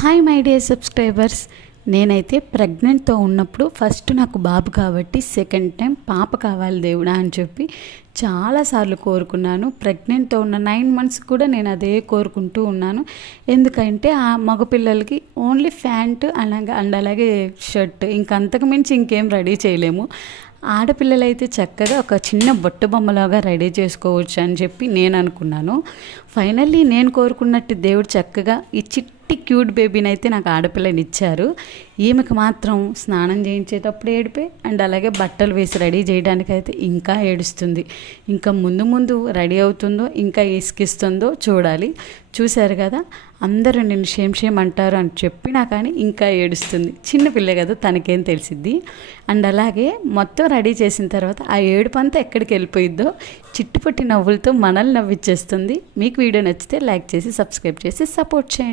Hi my dear subscribers. నేనైతే ప్రెగ్నెంట్తో ఉన్నప్పుడు first నాకు బాబు కాబట్టి సెకండ్ టైం పాప కావాలి దేవుడా అని చెప్పి చాలాసార్లు కోరుకున్నాను. ప్రెగ్నెంట్తో ఉన్న 9 months కూడా నేను అదే కోరుకుంటూ ఉన్నాను. ఎందుకంటే ఆ మగపిల్లలకి ఓన్లీ ప్యాంట్ అలాగే షర్ట్, ఇంకంతకు మించి ఇంకేం రెడీ చేయలేము. ఆడపిల్లలైతే చక్కగా ఒక చిన్న బొట్టు బొమ్మలాగా రెడీ చేసుకోవచ్చు అని చెప్పి నేను అనుకున్నాను. ఫైనల్లీ నేను కోరుకున్నట్టు దేవుడు చక్కగా ఈ చిట్టి క్యూట్ బేబీని అయితే నాకు ఆడపిల్లని ఇచ్చారు. ఈమెకు మాత్రం స్నానం చేయించేటప్పుడు ఏడిపే అండ్ అలాగే బట్టలు వేసి రెడీ చేయడానికైతే ఇంకా ఏడుస్తుంది. ఇంకా ముందు ముందు రెడీ అవుతుందో ఇంకా ఇసుకిస్తుందో చూడాలి. చూశారు కదా, అందరూ నిన్ను షేమ్ అంటారు అని చెప్పినా కానీ ఇంకా ఏడుస్తుంది. చిన్నపిల్ల కదా, తనకేం తెలిసిద్ది. అండ్ అలాగే మొత్తం రెడీ చేసిన తర్వాత ఆ ఏడుపంతా ఎక్కడికి వెళ్ళిపోయిద్దో చిట్టుపట్టి నవ్వులతో మనల్ని నవ్విచ్చేస్తుంది. మీకు వీడియో నచ్చితే లైక్ చేసి సబ్స్క్రైబ్ చేసి సపోర్ట్ చేయండి.